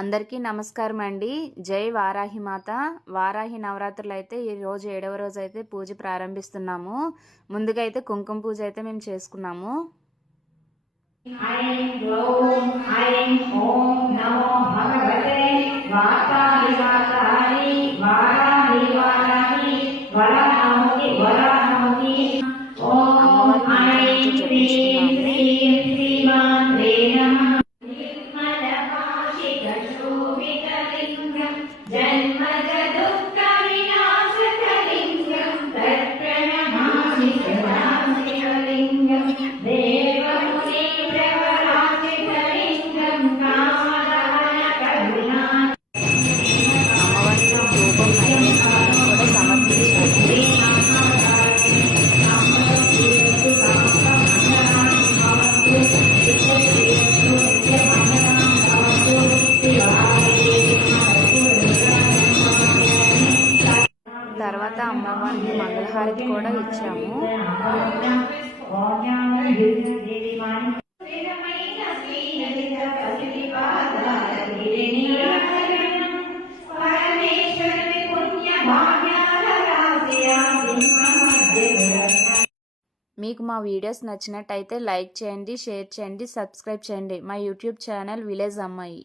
అందరికీ నమస్కారం అండి. జై వారాహి మాత. వారాహి నవరాత్రులు అయితే ఈ రోజు 7వ రోజు అయితే పూజ ప్రారంభిస్తున్నాము. ముందుగా అయితే కుంకుమ పూజ అయితే మేము చేసుకున్నాము. ఐం గ్లౌం ఐం ఓం నమో భగవతే వాతాలి వాతాలి వారాహి వారాహి వరాహి వరాహి ఓం ఐం హ్రీం హ్రీం శ్రీమాత్రే నమః. తర్వాత అమ్మవారికి మంగళహారతి కూడా ఇచ్చాము. మీకు మా వీడియోస్ నచ్చినట్టయితే లైక్ చేయండి, షేర్ చేయండి, సబ్స్క్రైబ్ చేయండి. మా యూట్యూబ్ ఛానల్ విలేజ్ అమ్మాయి.